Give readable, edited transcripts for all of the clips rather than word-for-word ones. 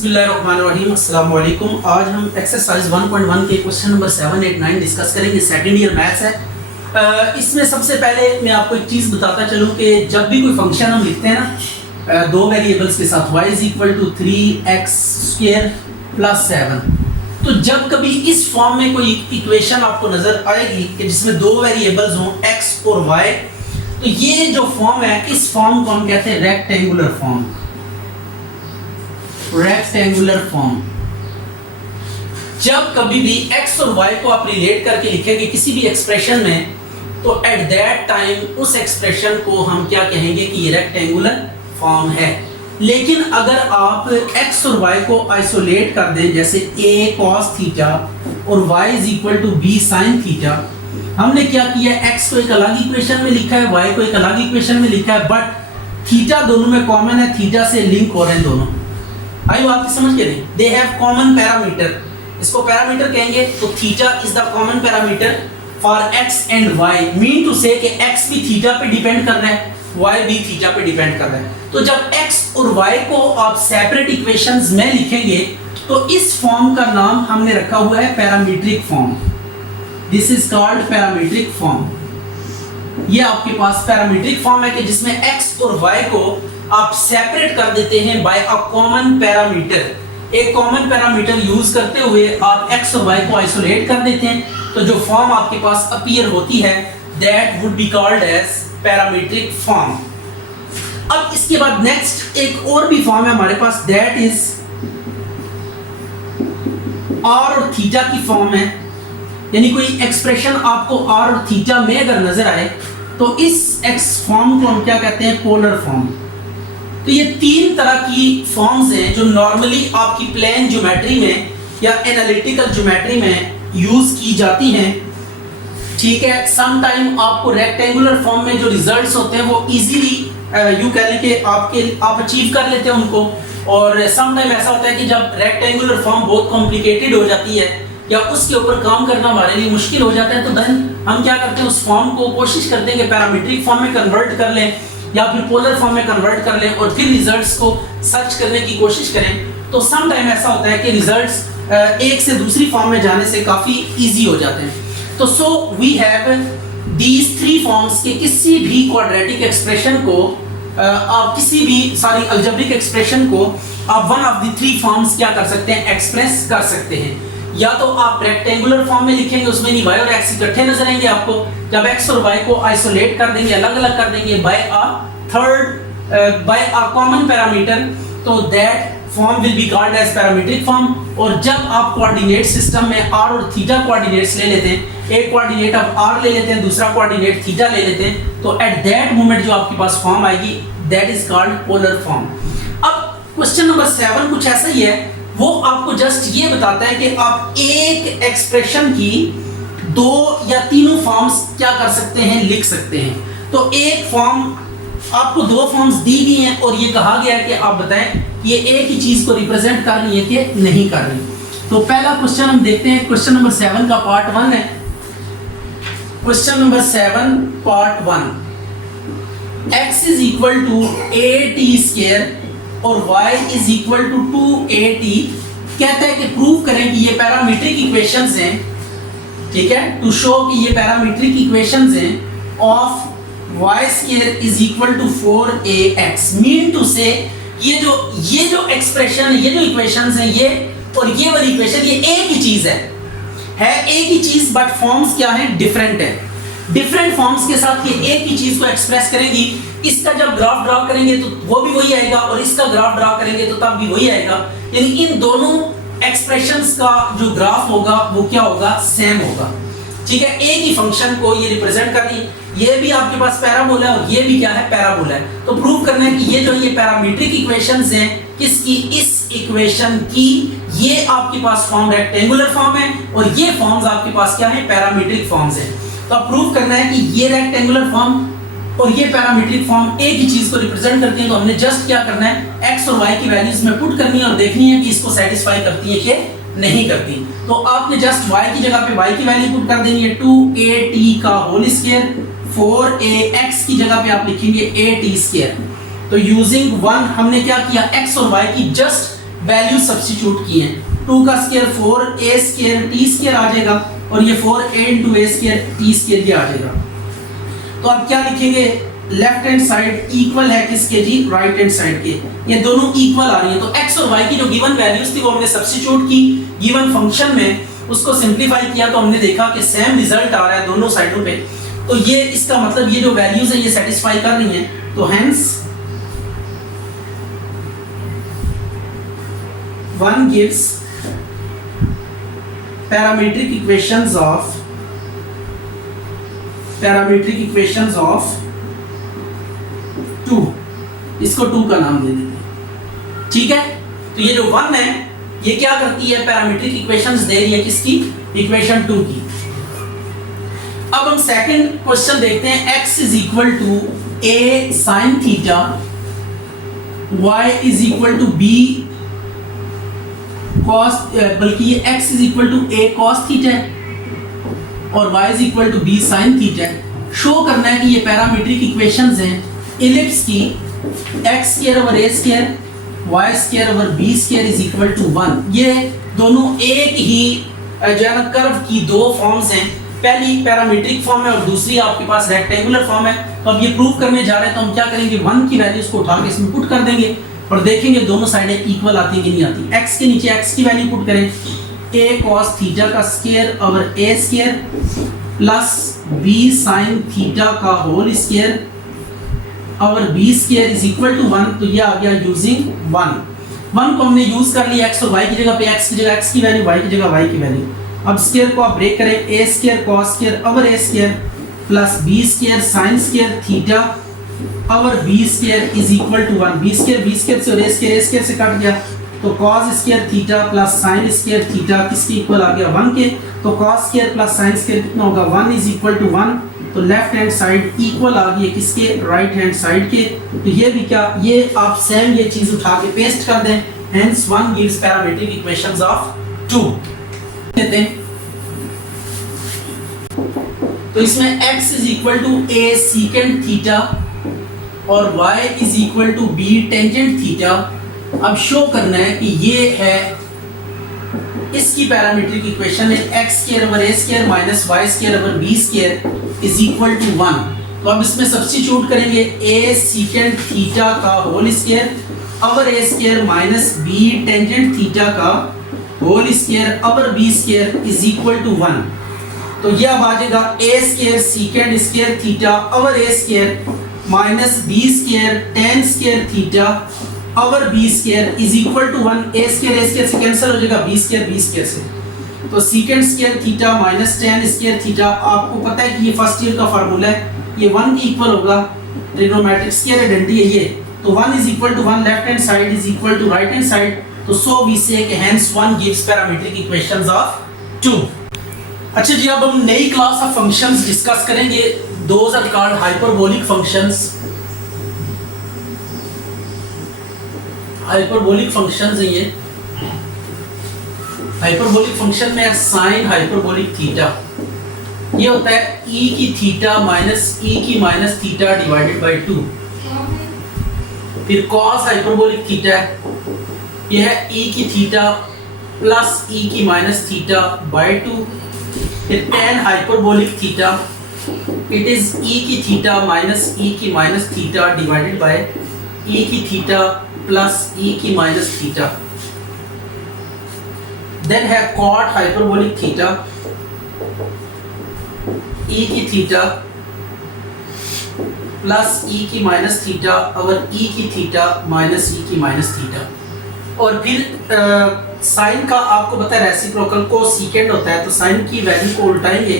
बिस्मिल्लाहिर्रहमानिर्रहीम अस्सलाम वालेकुम। आज हम एक्सरसाइज 1.1 के क्वेश्चन नंबर 7, 8, 9 डिस्कस करेंगे। सेकंड ईयर मैथ्स है। इसमें सबसे पहले मैं आपको एक चीज़ बताता चलूँ कि जब भी कोई फंक्शन हम लिखते हैं ना दो वेरिएबल्स के साथ y = 3x² + 7, तो जब कभी इस फॉर्म में कोई इक्वेशन आपको नज़र आएगी कि जिसमें दो वेरिएबल्स हों x और y, तो ये जो फॉर्म है इस फॉर्म को हम कहते हैं रेक्टेंगुलर फॉर्म। Rectangular form. जब कभी भी x और y को आप रिलेट करके लिखेंगे किसी भी एक्सप्रेशन में, तो एट दैट टाइम उस एक्सप्रेशन को हम क्या कहेंगे कि ये रेक्टेंगुलर फॉर्म है। लेकिन अगर आप x और y को आइसोलेट कर दें, जैसे a cos थीटा और y = b sin थीटा, हमने क्या किया, x को एक अलग इक्वेशन में लिखा है, y को एक अलग इक्वेशन में लिखा है, बट थीटा दोनों में कॉमन है, थीटा से लिंक हो रहे हैं दोनों। आई बात की समझ के नहीं, दे हैव कॉमन पैरामीटर, इसको पैरामीटर कहेंगे। तो theta is the common parameter for x and y, mean to say कि x भी थीटा पे डिपेंड कर रहा है, y भी थीटा पे डिपेंड कर रहा है। तो जब x और y को आप सेपरेट इक्वेशंस में लिखेंगे तो इस फॉर्म का नाम हमने रखा हुआ है parametric form. This is called parametric form. ये आपके पास पैरामीट्रिक फॉर्म है कि जिसमें x और y को आप सेपरेट कर देते हैं बाय अ कॉमन पैरामीटर। एक कॉमन पैरामीटर यूज करते हुए आप x और y को आइसोलेट कर देते हैं, तो जो फॉर्म आपके पास अपीयर होती है that would be called as parametric form. अब इसके बाद नेक्स्ट एक और भी फॉर्म है हमारे पास, दैट इज r और थीटा की फॉर्म है। यानी कोई एक्सप्रेशन आपको r और थीटा में अगर नजर आए तो इस x फॉर्म को हम क्या कहते हैं, पोलर फॉर्म। तो ये तीन तरह की फॉर्म्स हैं जो नॉर्मली आपकी प्लेन ज्योमेट्री में या एनालिटिकल ज्योमेट्री में यूज की जाती हैं। ठीक है, सम टाइम आपको रेक्टेंगुलर फॉर्म में जो रिजल्ट्स होते हैं वो इजीली यूं कह लें कि आप अचीव कर लेते हैं उनको, और सम टाइम ऐसा होता है कि जब रेक्टेंगुलर फॉर्म बहुत कॉम्प्लिकेटेड हो जाती है या उसके ऊपर काम करना हमारे लिए मुश्किल हो जाता है, तो देन हम क्या करते हैं, उस फॉर्म को कोशिश करते हैं कि पैरामीट्रिक फॉर्म में कन्वर्ट कर लें या फिर पोलर फॉर्म में कन्वर्ट कर लें और फिर रिजल्ट्स को सर्च करने की कोशिश करें। तो सम टाइम ऐसा होता है कि रिजल्ट्स एक से दूसरी फॉर्म में जाने से काफ़ी इजी हो जाते हैं। तो so we have these three forms के किसी भी क्वाड्रेटिक एक्सप्रेशन को आप किसी भी अलजेब्रिक एक्सप्रेशन को आप one of the three forms क्या कर सकते हैं, एक्सप्रेस कर सकते हैं। या तो आप रेक्टेंगुलर फॉर्म में लिखेंगे, उसमें नहीं y और x इकट्ठे नजर आएंगे आपको। जब x और y को आइसोलेट कर देंगे, अलग अलग कर देंगे बाय अ कॉमन पैरामीटर, तो that form will be called as parametric form. और जब आप कोऑर्डिनेट सिस्टम में r और थीटा कोऑर्डिनेट्स ले लेते हैं, एक कोऑर्डिनेट आप r ले लेते हैं, दूसरा कोऑर्डिनेट थीटा ले लेते हैं, तो एट दैट मोमेंट जो आपके पास फॉर्म आएगी that is called polar form. अब क्वेश्चन नंबर 7 कुछ ऐसा ही है, वो आपको जस्ट ये बताता है कि आप एक एक्सप्रेशन की दो या तीनों फॉर्म्स क्या कर सकते हैं, लिख सकते हैं। तो एक फॉर्म, आपको दो फॉर्म्स दी गई हैं और ये कहा गया है कि आप बताएं ये एक ही चीज को रिप्रेजेंट कर रही है कि नहीं कर रही। तो पहला क्वेश्चन हम देखते हैं, क्वेश्चन नंबर 7 का पार्ट 1 है। Question number 7 part 1, x = at² और y = 2at। कहता है कि प्रूव करें कि ये पैरामीट्रिक इक्वेशंस हैं। ठीक है, टू शो कि ये पैरामीट्रिक इक्वेशंस हैं of y² = 4ax। Mean to say ये जो एक्सप्रेशन, ये जो इक्वेशंस हैं, ये और ये वाली इक्वेशन, ये एक ही चीज है एक ही चीज, बट फॉर्म्स क्या है, डिफरेंट है। डिफरेंट फॉर्म्स के साथ ये एक ही चीज को एक्सप्रेस करेंगी। इसका जब ग्राफ ड्रा करेंगे तो वो भी वही आएगा और इसका ग्राफ ड्रा करेंगे तो तब भी वही आएगा। यानी इन दोनों एक्सप्रेशंस का जो ग्राफ होगा वो क्या होगा, सेम होगा। ठीक है, एक ही फंक्शन को ये रिप्रेजेंट कर रही, ये भी आपके पास पैराबोला है और ये भी क्या है, पैराबोला है। तो प्रूव करना है कि ये जो ये पैरामीट्रिक इक्वेशंस हैं किसकी, इस इक्वेशन की, ये आपके पास फॉर्म रेक्टेंगुलर फॉर्म है और ये फॉर्म्स आपके पास क्या है, पैरामीट्रिक फॉर्म्स हैं। तो अब प्रूव करना है कि ये रेक्टेंगुलर फॉर्म और ये पैरामीट्रिक फॉर्म एक ही चीज को रिप्रेजेंट करती है। तो हमने जस्ट क्या करना है, x और y की वैल्यूज में पुट करनी है और देखनी है कि इसको सेटिस्फाई करती है कि नहीं करती। तो आपने जस्ट y की जगह पे y की वैल्यू पुट कर देनी है 2at का होल स्क्वायर, 4ax की जगह पे आप लिखेंगे at स्क्वायर। तो यूजिंग 1 हमने क्या किया, x और y की जस्ट वैल्यू सब्स्टिट्यूट की हैं। 2 का square 4a square t square आ जाएगा और ये 4a into a square t square ये आ जाएगा। तो आप क्या लिखेंगे, लेफ्ट हैंड साइड इक्वल है किसके जी, राइट हैंड साइड के, ये दोनों इक्वल आ रही है। तो x और y की जो गिवन वैल्यूज थी वो हमने सब्स्टिट्यूट की गिवन फंक्शन में, उसको सिंपलीफाई किया तो हमने देखा कि सेम रिजल्ट आ रहा है दोनों साइडों पे। तो ये इसका मतलब ये जो वैल्यूज है ये सेटिस्फाई कर रही हैं। तो hence one gives parametric equations of 2, इसको 2 का नाम दे देते हैं, ठीक है। तो ये जो 1 है ये क्या करती है, पैरामीट्रिक इक्वेशंस दे रही है किसकी, इक्वेशन 2 की। अब हम सेकंड क्वेश्चन देखते हैं, x is equal to a sin theta, y is equal to b cos, बल्कि ये x is equal to a cos theta है और y is equal to b sin theta है। शो करना है कि ये पैरामीट्रिक इक्वेशंस हैं इलिप्स की, x square over a square y square over b square is equal to 1। ये दोनों एक ही जो है ना कर्व की दो फॉर्म्स हैं, पहली पैरामीट्रिक फॉर्म है और दूसरी आपके पास रेक्टेंगुलर फॉर्म है। तो अब ये प्रूव करने जा रहे हैं, तो हम क्या करेंगे, 1 की वैल्यूज को उठा के इसमें पुट कर देंगे और देखेंगे दोनों साइडें इक्वल आती है कि नहीं आती। x के नीचे x की वैल्यू पुट करें, a cos थीटा का square over a square plus b sin theta का whole square over b square is equal to 1। तो ये आ गया यूजिंग 1 को हमने यूज कर लिया x और y की जगह पे, x की जगह x की वैल्यू, y की जगह y की वैल्यू। अब स्क्वायर को आप ब्रेक करें, a square cos square over a square plus b square sin square theta over b square is equal to 1। b square से और a स्क्वायर से कट गया, तो cos square theta plus sin square theta किसके equal आ गया, 1 के। तो cos square plus sin square कितना होगा, 1 इज इक्वल टू 1। तो लेफ्ट हैंड साइड इक्वल आ गई है किसके, राइट हैंड साइड के। तो ये भी क्या, ये आप सेम ये चीज उठा के पेस्ट कर दें, hence 1 gives parametric equations of 2 देते हैं। तो इसमें x is equal to a secant theta और y is equal to b tangent theta. अब शो करना है कि ये है इसकी पैरामीट्रिक इक्वेशन है, x square over a square minus y square over b square is equal to 1। तो अब इसमें सब्स्टिट्यूट करेंगे, a सीकेंट थीटा का whole square over a square minus b tangent theta का whole square over b square is equal to 1। तो ये अब आ जाएगा a square secant square theta over a square minus b square tan square theta over b square is equal to 1। a square से cancel हो जाएगा, b square से। तो secant square theta minus tan square theta, आपको पता है कि ये फर्स्ट ईयर का फार्मूला है, ये 1 के इक्वल होगा, ट्रिग्नोमेट्रिक स्क्वायर आइडेंटिटी है ये। तो 1 is equal to 1, left hand side is equal to right hand side. तो सो वी से कि hence 1 gives parametric equations of 2। अच्छा जी, अब हम नई क्लास ऑफ फंक्शंस डिस्कस करेंगे। Those are called hyperbolic functions. Hyperbolic functions है ये। हाइपरबोलिक फंक्शन में साइन हाइपरबोलिक थीटा ये होता है e की थीटा माइनस e की माइनस थीटा डिवाइडेड बाय 2। फिर cos हाइपरबोलिक थीटा ये है e की थीटा प्लस e की माइनस थीटा बाय 2। फिर tan hyperbolic theta it is e की थीटा माइनस e की minus theta divided bye e की थीटा प्लस e की माइनस थीटा। देन है cot हाइपरबोलिक थीटा e की theta plus e की minus theta और e की थीटा माइनस e की माइनस थीटा। और फिर साइन का आपको पता है रेसिप्रोकल कोसेकेंट होता है, तो साइन की वैल्यू को उल्टाएंगे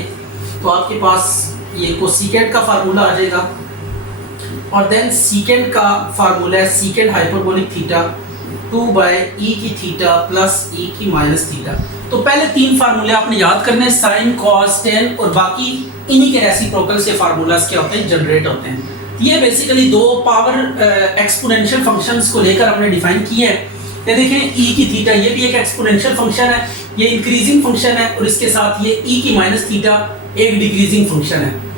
तो आपके पास ये कोसेकेंट का फार्मूला आ जाएगा। और देन सीकेंट का फार्मूला है secant hyperbolic theta 2 by e की थीटा प्लस e की माइनस थीटा। तो पहले 3 फार्मूले आपने याद करने हैं, साइन कॉस टेन, और बाकी इन्हीं के रेसिप्रोकल से फार्मूलाज क्या होते हैं, जनरेट होते हैं। ये बेसिकली 2 पावर एक्सपोनेंशियल फंक्शंस को लेकर हमने डिफाइन किए हैं। ये देखें e की थीटा ये भी एक एक्सपोनेंशियल फंक्शन है, ये इंक्रीजिंग फंक्शन है, और इसके साथ ये e की माइनस थीटा एक डिक्रीजिंग फंक्शन है।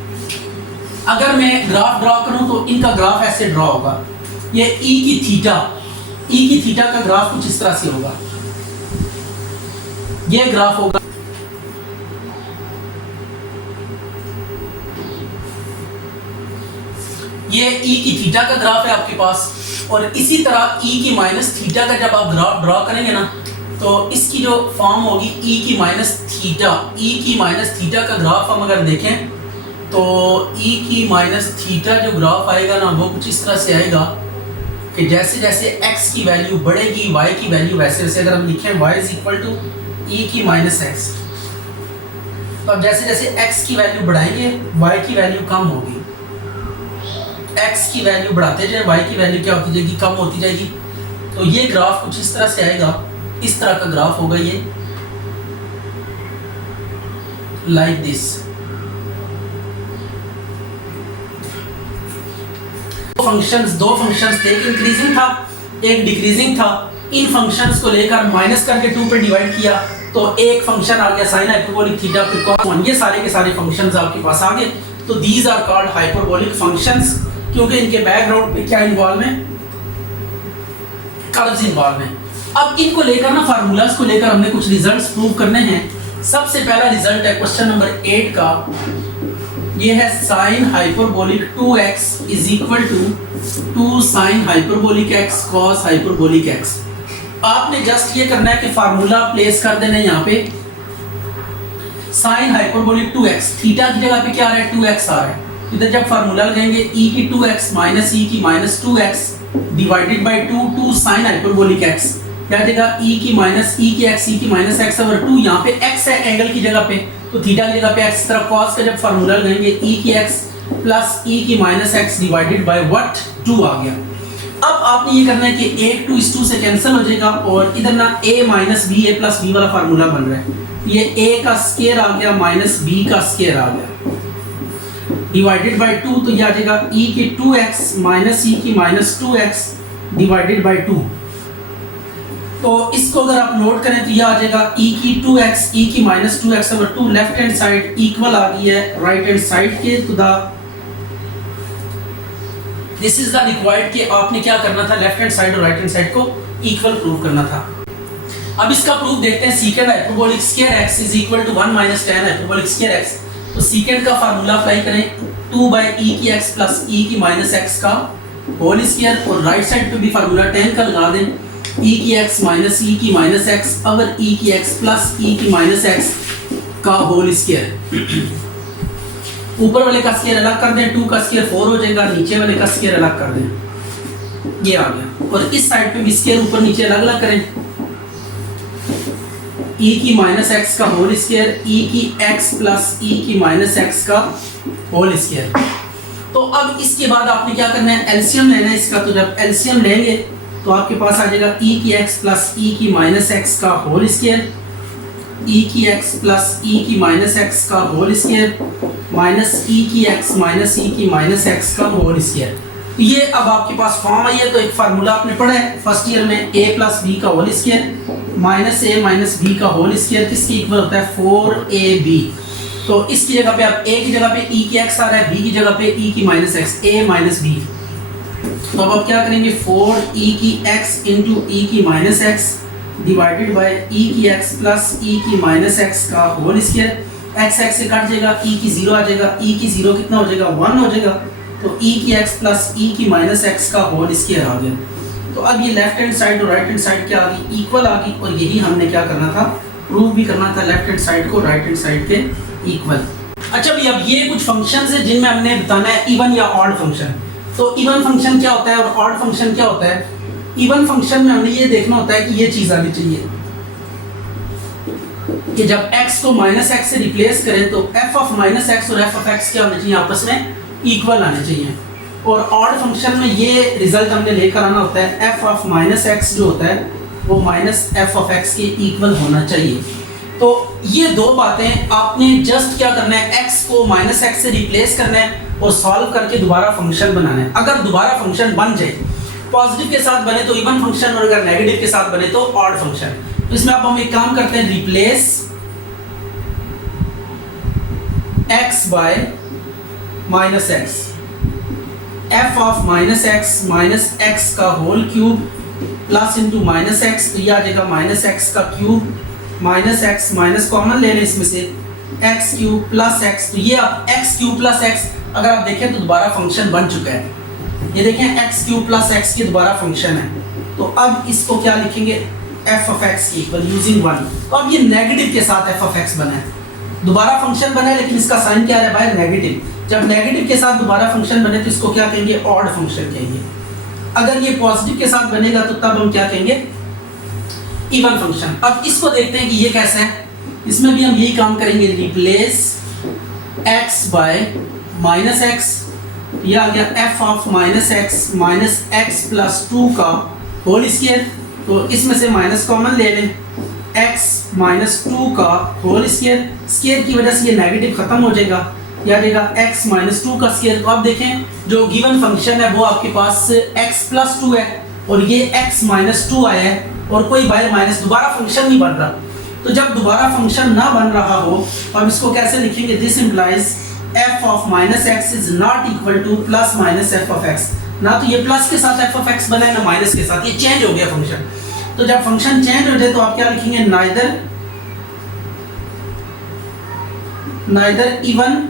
अगर मैं ग्राफ ड्रॉ करूं तो इनका ग्राफ ऐसे ड्रॉ होगा, ये e की ई की थीटा का ग्राफ कुछ इस तरह से होगा, ये ग्राफ होगा। ये ई की थीटा का ग्राफ है आपके पास, और इसी तरह ई की माइनस थीटा का जब आप ग्राफ ड्रॉ करेंगे ना, तो इसकी जो फॉर्म होगी ई की माइनस थीटा, ई की माइनस थीटा का ग्राफ हम अगर देखें तो ई की माइनस थीटा जो ग्राफ आएगा ना, वो कुछ इस तरह से आएगा कि जैसे जैसे x की वैल्यू बढ़ेगी y की वैल्यू वैसे वैसे, अगर हम लिखें y इज इक्वल टू ई की माइनस एक्स, तो अब जैसे जैसे x की वैल्यू बढ़ाएंगे y की वैल्यू कम होगी, x की वैल्यू बढ़ाते जाए y की वैल्यू क्या होती जाएगी, कम होती जाएगी। तो ये ग्राफ कुछ इस तरह से आएगा, इस तरह का ग्राफ होगा ये, लाइक दिस। दो फंक्शंस थे, एक इंक्रीजिंग था एक डिक्रीजिंग था। इन फंक्शंस को लेकर माइनस करके 2 पे डिवाइड किया तो एक फंक्शन आ गया साइन हाइपरबोलिक थीटा फिर cos 1, ये सारे के सारे फंक्शंस आपके पास आ गए। तो these are called hyperbolic functions, क्योंकि इनके बैकग्राउंड पे क्या इन्वॉल्व है, कर्व्स इन्वॉल्व हैं। अब इनको लेकर ना, फार्मूलाज को लेकर हमने कुछ रिजल्ट्स प्रूव करने हैं। सबसे पहला रिजल्ट है क्वेश्चन नंबर 8 का, ये है sine hyperbolic 2x is equal to 2 sine hyperbolic x cos hyperbolic x। आपने जस्ट ये करना है कि फार्मूला प्लेस कर देना है यहाँ पे, साइन हाइपरबोलिक 2x, थीटा की जगह पे क्या आ रहा है 2x आ रहा है, इधर जब फार्मूला लगाएंगे e की 2x माइनस e की minus 2x divided by 2 sine hyperbolic x, क्या देगा e की माइनस e की x, e की माइनस x ओवर 2, यहाँ पे x है एंगल की जगह पे, तो थीटा की जगह पे x, तरफ cos का जब फार्मूला लगाएंगे e की x प्लस e की minus x divided by what 2 आ गया। अब आपने ये करना है कि 1 2 इस 2 से कैंसिल हो जाएगा, और इधर ना a minus b a plus b वाला फार्मूला बन रहा है, ये a का स्क्वायर आ गया माइनस b का स्क्वायर आ गया डिवाइडेड बाय 2, तो ये आ जाएगा e की 2x माइनस e की माइनस 2x डिवाइडेड बाय 2। तो इसको अगर आप नोट करें तो ये आ जाएगा e की 2x e की minus 2x over 2, left hand side equal आ गई है राइट हैंड साइड के, तो the this is the required कि आपने क्या करना था, लेफ्ट हैंड साइड और राइट हैंड साइड को इक्वल प्रूव करना था। अब इसका प्रूफ देखते हैं, second hyperbolic square x is equal to 1 minus tan hyperbolic square x, तो सेकंड का फार्मूला अप्लाई करें 2 बाय e की x प्लस e की माइनस x का होल स्क्वायर, और राइट साइड पे भी फार्मूला tan का लगा दें, e की x माइनस e की माइनस x ओवर e की x प्लस e की माइनस x का होल स्क्वायर। ऊपर वाले का स्क्वायर अलग कर दें, 2 का स्क्वायर 4 हो जाएगा, नीचे वाले का स्क्वायर अलग कर दें, ये आ गया। और इस साइड पे भी स्क्वायर ऊपर नीचे अलग अलग करें, e की माइनस x का होल स्क्वायर, e की x प्लस e की माइनस x का होल स्क्वायर। तो अब इसके बाद आपने क्या करना है, एलसीएम लेना है इसका, तो जब एलसीएम लेंगे तो आपके पास आ जाएगा e की x प्लस e की माइनस x का होल स्क्वायर, e की x प्लस e की माइनस x का होल स्क्वायर माइनस e की x माइनस e की माइनस x का होल स्क्वायर। तो ये अब आपके पास फॉर्म आई है, तो एक फार्मूला आपने पढ़ा है फर्स्ट ईयर में, a प्लस b का whole square minus a minus b का होल स्क्वायर किसके इक्वल होता है 4ab। तो इसकी जगह पे आप a की जगह पे e की x आ रहा है, b की जगह पे e की minus x, a minus b। तो अब आप क्या करेंगे 4e की x इंटू e की minus x divided by e की x प्लस e की माइनस x का होल स्क्वायर, x x से कट जाएगा, e की 0 आ जाएगा, e की 0 कितना हो जाएगा 1 हो जाएगा, तो e की x प्लस e की माइनस x का होल स्क्वायर आ गया। तो अब ये लेफ्ट हैंड साइड और राइट हैंड साइड क्या आ गई, इक्वल आ गई, और यही हमने क्या करना था, प्रूव भी करना था लेफ्ट हैंड साइड को राइट हैंड साइड के इक्वल। अच्छा भाई, अब ये कुछ फंक्शंस है जिनमें हमने बताना है इवन या ऑड फंक्शन। तो इवन फंक्शन क्या होता है और ऑड फंक्शन क्या होता है। इवन फंक्शन में हमने ये देखना होता है कि ये चीज आनी चाहिए कि जब x को माइनस एक्स से रिप्लेस करें तो f ऑफ माइनस एक्स और f ऑफ x क्या होने चाहिए, आपस में इक्वल आने चाहिए। और ऑड फंक्शन में ये रिजल्ट हमने लेकर आना होता है, f ऑफ माइनस एक्स जो होता है वो माइनस f ऑफ x के इक्वल होना चाहिए। तो ये दो बातें आपने जस्ट क्या करना है, x को माइनस एक्स से रिप्लेस करना है और सॉल्व करके दोबारा फंक्शन बनाना है। अगर दोबारा फंक्शन बन जाए, पॉजिटिव के साथ बने तो इवन फंक्शन और अगर नेगेटिव के साथ बने तो ऑड फंक्शन। तो इसमें अब हम एक काम करते हैं, replace x by minus x, f of minus x का whole cube plus into minus x, तो ये आ जाएगा माइनस एक्स का cube minus x, minus common ले लें इसमें से, एक्स क्यूब प्लस एक्स, तो ये अब एक्स क्यूब प्लस एक्स अगर आप देखें तो दोबारा फंक्शन बन चुका है। ये देखें एक्स क्यूब प्लस एक्स की दोबारा फंक्शन है। तो अब इसको क्या लिखेंगे, F of x equal using one. तो अब ये नेगेटिव के साथ एफ ऑफ एक्स बना है, दोबारा फंक्शन बना है लेकिन इसका साइन क्या है भाई, नेगेटिव। जब नेगेटिव के साथ दोबारा फंक्शन बने तो इसको क्या कहेंगे, ऑड फंक्शन कहेंगे। अगर ये पॉजिटिव के साथ बनेगा तो तब हम क्या कहेंगे, इवन फंक्शन। अब इसको देखते हैं कि ये कैसे है। इसमें भी हम यही काम करेंगे, replace x by minus x, ये आ गया F of minus x plus 2 का होल स्क्वायर। तो इसमें से माइनस कॉमन ले लें, x माइनस 2 का होल स्क्वायर, स्क्वायर की वजह से ये नेगेटिव खत्म हो जाएगा, यह आ जाएगा x माइनस 2 का स्क्वायर। तो आप देखें जो गिवन फंक्शन है वो आपके पास x प्लस 2 है और ये x माइनस 2 आया है और कोई बाहर माइनस, दोबारा फंक्शन नहीं बन रहा। तो जब दोबारा फंक्शन ना बन रहा हो अब इसको कैसे लिखेंगे, this implies f of minus x is not equal two plus minus F of x. ना तो ये प्लस के साथ एफ ऑफ एक्स बना है ना माइनस के साथ, ये चेंज हो गया फंक्शन। तो जब फंक्शन चेंज हो जाए तो आप क्या लिखेंगे, नाइदर इवन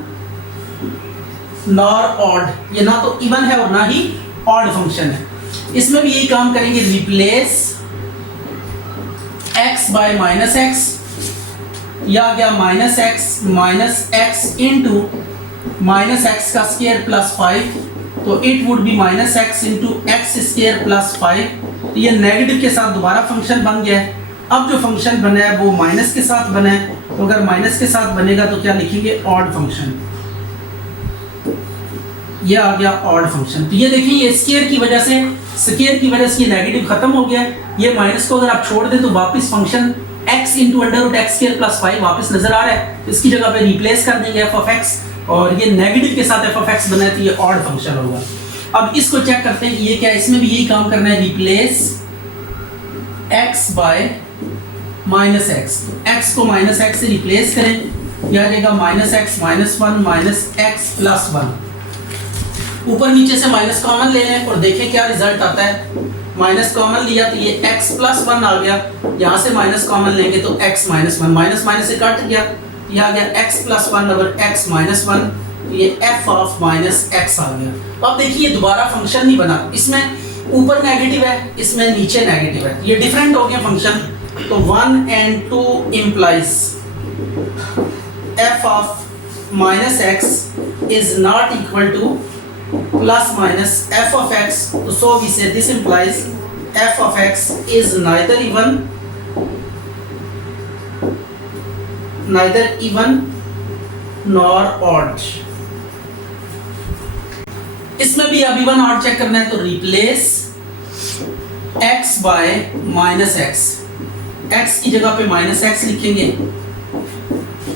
नॉर ऑड, ये ना तो इवन है और ना ही ऑड फंक्शन है। इसमें भी यही काम करेंगे, replace x by minus x, या आ गया minus x into minus x का स्क्वायर प्लस 5, तो it would be minus x into x square plus 5। तो ये नेगेटिव के साथ दोबारा फंक्शन बन गया है। अब जो फंक्शन बना है वो माइनस के साथ बना है, तो अगर माइनस के साथ बनेगा तो क्या लिखेंगे, ऑड फंक्शन। ये आ गया ऑड फंक्शन। तो ये देखिए ये स्क्वायर की वजह से ये नेगेटिव खत्म हो गया। ये माइनस को अगर आप छोड़ दें तो वापस function x into under root x square plus 5 वापस नजर आ रहा है। इसकी जगह पे रिप्लेस कर देंगे एफ ऑफ एक्स, और ये नेगेटिव के साथ एफ ऑफ एक्स बना है तो ये ऑड फंक्शन होगा। अब इसको चेक करते हैं कि ये क्या है। इसमें भी यही काम करना है, replace x by minus x, x को माइनस एक्स से रिप्लेस करें, यह आ जाएगा minus x minus 1 minus x plus 1। ऊपर नीचे से माइनस कॉमन ले लें और देखें क्या रिजल्ट आता है। माइनस कॉमन लिया तो ये x प्लस 1 आ गया, यहाँ से माइनस कॉमन लेंगे तो x माइनस 1, माइनस माइनस से कट गया, ये आ गया x plus 1 over x minus 1, तो ये f ऑफ माइनस x आ गया। तो अब देखिए दोबारा फंक्शन नहीं बना, इसमें ऊपर नेगेटिव है इसमें नीचे नेगेटिव है, ये डिफरेंट हो गया फंक्शन। तो 1 and 2 implies f of minus x is not equal to plus minus f of x. So we say this implies f of x is neither even nor odd. इसमें भी अब even odd check करना है तो replace x by minus x, x की जगह पे minus x लिखेंगे,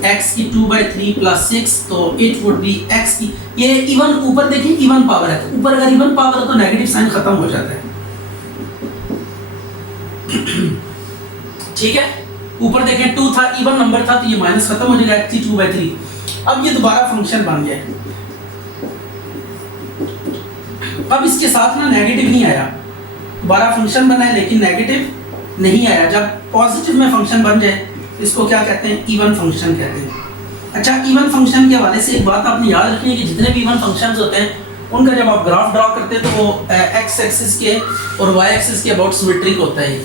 x की 2/3 प्लस 6, तो इट वुड बी x की, ये इवन ऊपर देखिए इवन पावर है तो ऊपर अगर इवन पावर है तो नेगेटिव साइन खत्म हो जाता है। ठीक है, ऊपर देखें 2 था, इवन नंबर था तो ये माइनस खत्म हो जाएगा, x की 2/3। अब ये दोबारा फंक्शन बन गया है। अब इसके साथ ना नेगेटिव नहीं आया, दोबारा फंक्शन बना है लेकिन नेगेटिव नहीं आया। जब पॉजिटिव में फंक्शन बन जाए इसको क्या कहते हैं, इवन फंक्शन कहते हैं। अच्छा, इवन फंक्शन के हवाले से एक बात आपने याद रखनी है कि जितने भी इवन फंक्शंस होते हैं उनका जब आप ग्राफ ड्रॉ करते हैं तो वो एक्स एक्सिस के और वाई एक्सिस के अबाउट सिमेट्रिक होता है,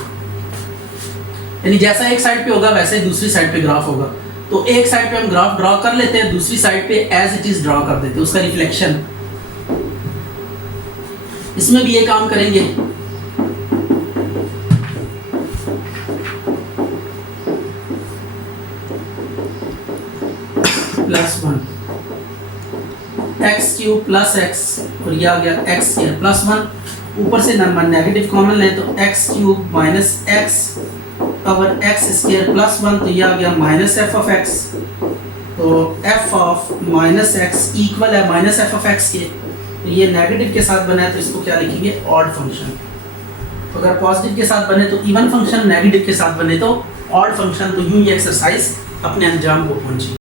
यानी जैसा एक साइड पे होगा वैसे ही दूसरी साइड पे ग्राफ होगा। तो एक साइड पे हम ग्राफ ड्रॉ कर लेते हैं, दूसरी साइड पे एज इट इज ड्रॉ कर देते हैं, उसका रिफ्लेक्शन। इसमें भी ये काम करेंगे। Plus 1 x cube plus x, और ये आ गया एक्स स्क्वायर प्लस 1। ऊपर से नंबर नेगेटिव कॉमन ले तो x cube minus x over x square plus 1, तो ये आ गया माइनस एफ ऑफ एक्स। तो F of minus x equal है माइनस एफ ऑफ एक्स के, तो ये नेगेटिव के साथ बना है तो इसको क्या लिखेंगे, ऑड फंक्शन। तो अगर पॉजिटिव के साथ बने तो इवन फंक्शन, नेगेटिव के साथ बने तो ऑड फंक्शन। तो यूं ये एक्सरसाइज अपने अंजाम को पहुंची।